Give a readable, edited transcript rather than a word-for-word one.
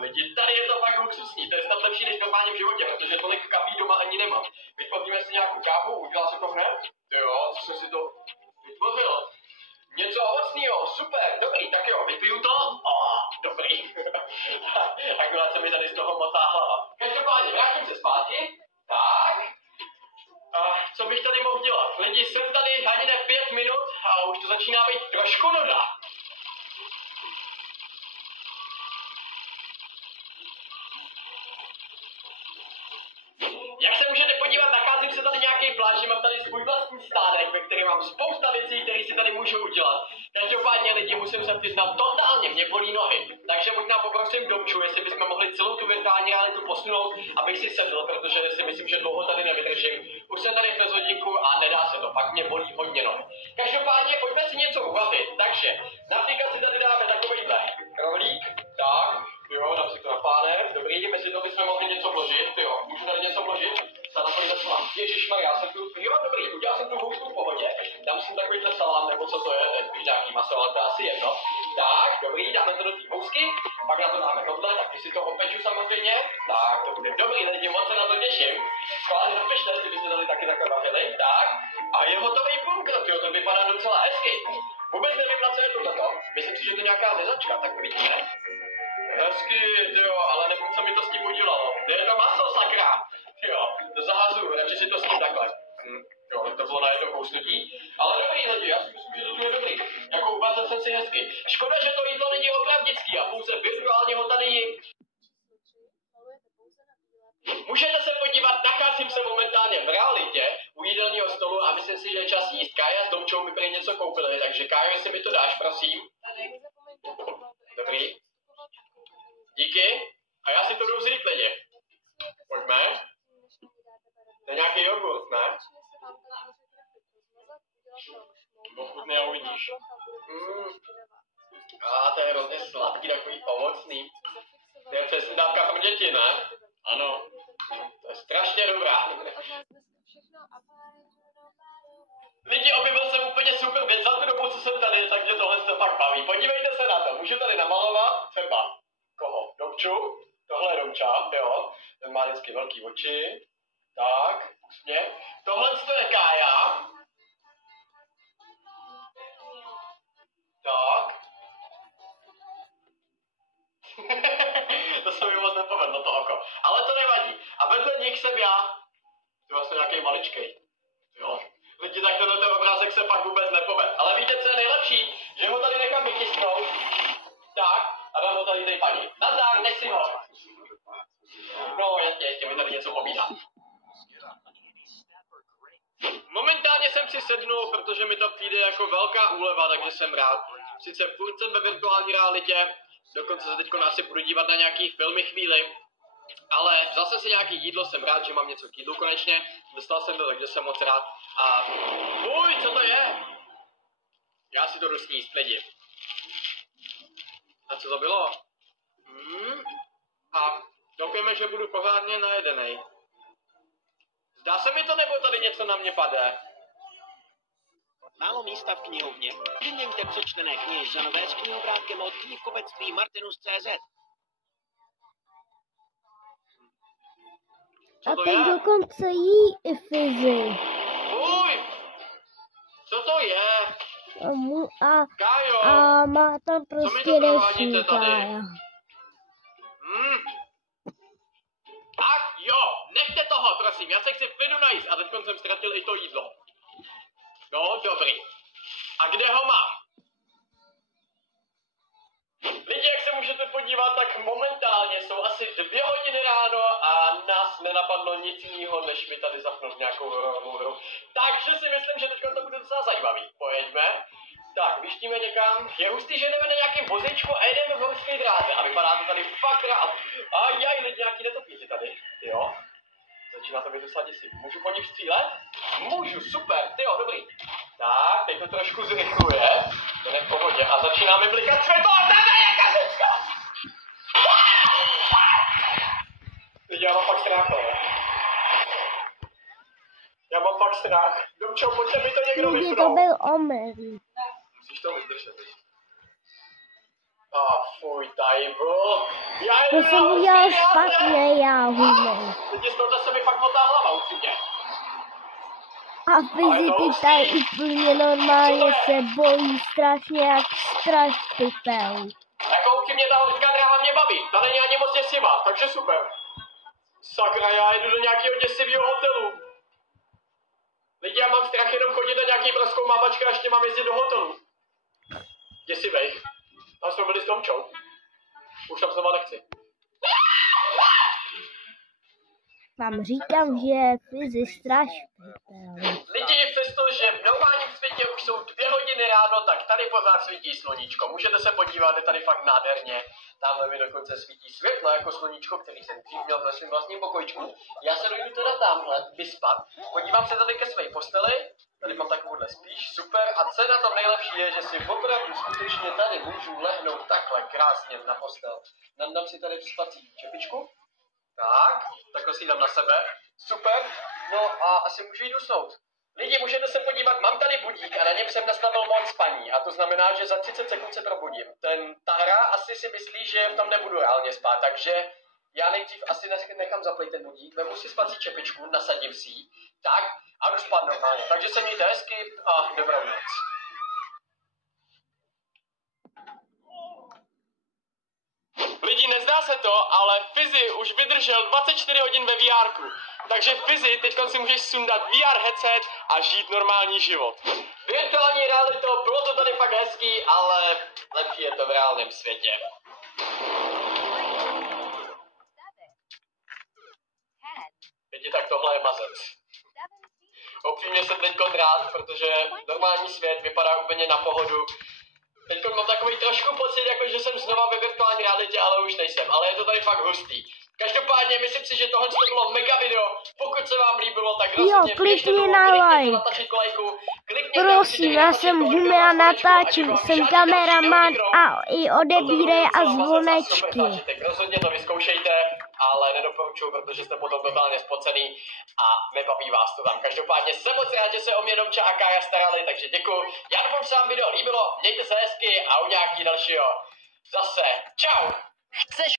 lidi, tady je to fakt luxusní, to je snad lepší než normálně v životě, protože tolik kapí doma ani nemám. Vytvoříme si nějakou kávu, udělá se to hned? Jo, co jsem si to vytvořil? Něco ovocného, super, dobrý, tak jo, vypiju to, dobrý. Akorát se mi tady z toho motá hlava. Každopádně, vrátím se zpátky, tak. Co bych tady mohl dělat? Lidi, jsem tady ani ne 5 minut a už to začíná být trošku nuda. Jak se můžete podívat, nacházím se tady nějaký pláž, že mám tady svůj vlastní stánek, ve kterém mám spousta věcí, které si tady můžu udělat. Každopádně lidi, musím se přiznat, totálně mě bolí nohy. Takže možná poprosím Domču, jestli bychom mohli celou tu virtuální realitu posunout, abych si sedl, protože si myslím, že dlouho tady nevydržím. Už jsem tady přes hodinku a nedá se to, fakt mě bolí hodně nohy. Každopádně pojďme si něco uvařit. Takže například si tady dáme takovýhle rohlík, tak. Jo, dám si to na pánev, dobrý, mezi to bychom mohli něco vložit, jo, můžu tady něco vložit, za nakonec začala. Ježišmarja, já jsem tu, jo, dobrý, udělal jsem tu houšku v pohodě, dám si takovýhle salám, nebo co to je, spíš nějaký maso, ale to asi jedno. Tak, dobrý, dáme to do té housky, pak na to dáme tohle, tak si to opeču samozřejmě, tak, to bude dobrý, lidi, moc se na to těším. Schválně napište, jestli byste tady taky takhle vařili, tak, a je hotový bunkr, jo, to vypadá docela hezky. Vůbec nevím, na co je tohleto, myslím si, že to je nějaká řezačka, tak vidíme. Hezky, jo, ale nevím, co mi to s tím udělalo. Je to maso, sakra! Jo, to zahazuju, radši si to s tím takhle. Jo, to bylo na jedno kousnutí. Ale dobrý lidi, já si myslím, že to tu je dobrý. Jako uvařil jsem si hezky. Škoda, že to jídlo není opravdický a pouze virtuálně ho tady jím. Můžete se podívat, nacházím se momentálně v realitě u jídelního stolu a myslím si, že je čas jíst. Kája s Domčou mi prý něco koupili, takže Kájo, jestli mi to dáš, prosím. Dobrý. Díky. A já si to jdu vzít, lidi. Pojďme. To je nějaký jogurt, ne? Pokud neuvidíš. To je hrozně sladký, takový ovocný. To je přesně dávka pro děti, ne? Ano. To je strašně dobrá. Lidi, objevil jsem úplně super věc. Za tu dobu, co jsem tady, tak mě tohle se fakt baví. Podívejte se na to. Můžu tady namalovat třeba koho? Domču? Tohle je Domča, jo. Ten má vždycky velký oči. Tak, úsměv. Tohle je Kája. Tak. To se mi moc nepovedlo, to oko. Ale to nevadí. A vedle nich jsem já. To je vlastně nějaký maličkej. Jo. Lidi, tak tenhle obrázek se fakt vůbec nepoved. Ale víte, co je nejlepší? Že ho tady nechám vytisknout. Tak. A dám ho tady tej paní. Nazdar, nech si ho. No, jasně, ještě mi tady něco povídá. Momentálně jsem si sednul, protože mi to přijde jako velká úleva, takže jsem rád. Sice furt jsem ve virtuální realitě, dokonce se teď asi budu dívat na nějaký filmy chvíli, ale zase si nějaký jídlo, jsem rád, že mám něco k jídlu konečně. Dostal jsem to, takže jsem moc rád. A co to je? Já si to jdu sníst, lidi. A co to bylo? A doufujeme, že budu pořádně najedenej. Zdá se mi to, nebo tady něco na mě padá? Málo místa v knihovně. Vyměňte přečtené knihy za nové s knihovrátkem od knihkupectví Martinus.cz. A teď dokonce jí i fyzi. Co to je? Kájo, a má tam prostě další Kája. Tak jo, nechte toho, prosím, já se chci v klidu najíst a teď jsem ztratil i to jídlo. No, dobrý. A kde ho mám? Lidi, jak se můžete podívat, tak momentálně jsou asi 2 hodiny ráno a nás nenapadlo nic jiného, než mi tady zapnout nějakou hororovou hru. Takže si myslím, že teď to bude docela zajímavý. Pojďme. Tak, vyštíme někam. Je hustý, že jdeme na nějakém vozečku a jedeme v horské dráze. A vypadá to tady fakt rád. A lidi, nějaký netopíři tady. Jo. Začíná to být docela děsivý. Můžu po nich střílet? Můžu, super, tyjo, dobrý. Tak, teď to trošku zrychluje. To je v pohodě. A začíná mi blikat světlo. Tady je kazička! Teď já mám fakt strach, ale. Já mám fakt strach. Domčo, pojď se mi to někdo vypnout. To byl omen. Musíš to vydržet. Fuj. svůj tajbl. To jsem udělal špatně, já humej. Teď z toho se mi fakt motá hlava, upřímně. A fyziky tady úplně normálně se bojí strašně jak straš pipel. Jako upřímně ta lidská dráha mě baví, ta není ani moc děsivá, takže super. Sakra, já jdu do nějakého děsivého hotelu. Lidi, já mám strach jenom chodit na nějaký prozkoumávačky a ještě mám jezdit do hotelu. Děsivej. Tam jsme byli s Tomčou. Už tam znova nechci. Vám říkám, že je fyzi straš pipel. Lidi, přestože v normálním světě už jsou 2 hodiny ráno, tak tady pořád svítí sluníčko. Můžete se podívat, je tady fakt nádherně. Tamhle mi dokonce svítí světlo jako sluníčko, který jsem dřív měl ve svém vlastním pokojičku. Já se dojdu teda tamhle vyspat. Podívám se tady ke své posteli. Tady mám takovouhle spíš, super. A co je na tom nejlepší je, že si opravdu skutečně tady můžu lehnout takhle krásně na postel. Nandám si tady spací čepičku. Tak, takhle si dám na sebe. Super. No a asi můžu jít usnout. Lidi, můžete se podívat, mám tady budík a na něm jsem nastavil mod spaní. A to znamená, že za 30 sekund se probudím. Ta hra asi si myslí, že v tom nebudu reálně spát, takže já nejdřív asi nechám zaplit ten budík, vemu si spací čepičku, nasadím si ji, tak a jdu spát normálně. Takže se mějte hezky a dobrou noc. Lidi, nezdá se to, ale Fizi už vydržel 24 hodin ve VR-ku. Takže Fizi, teď si můžeš sundat VR headset a žít normální život. Virtuální realito, bylo to tady fakt hezký, ale lepší je to v reálném světě. Lidi, tak tohle je mazec. Upřímně jsem teďkon rád, protože normální svět vypadá úplně na pohodu. Teď mám takový trošku pocit, jako že jsem znova ve virtuální realitě, ale už nejsem. Ale je to tady fakt hustý. Každopádně myslím si, že tohle bylo mega video. Pokud se vám líbilo, tak rozhodně klikni na like. Prosím, já jsem Hume a natáčím, jsem kameraman a i odebírej a zvonečky. Rozhodně to vyzkoušejte, ale nedoporučuju, protože jste potom totálně spocený a nebaví vás to tam. Každopádně jsem moc rád, že se o mě Domča a Kája starali, takže děkuju. Já doufám, že se vám video líbilo, mějte se hezky a u nějaký dalšího zase. Čau!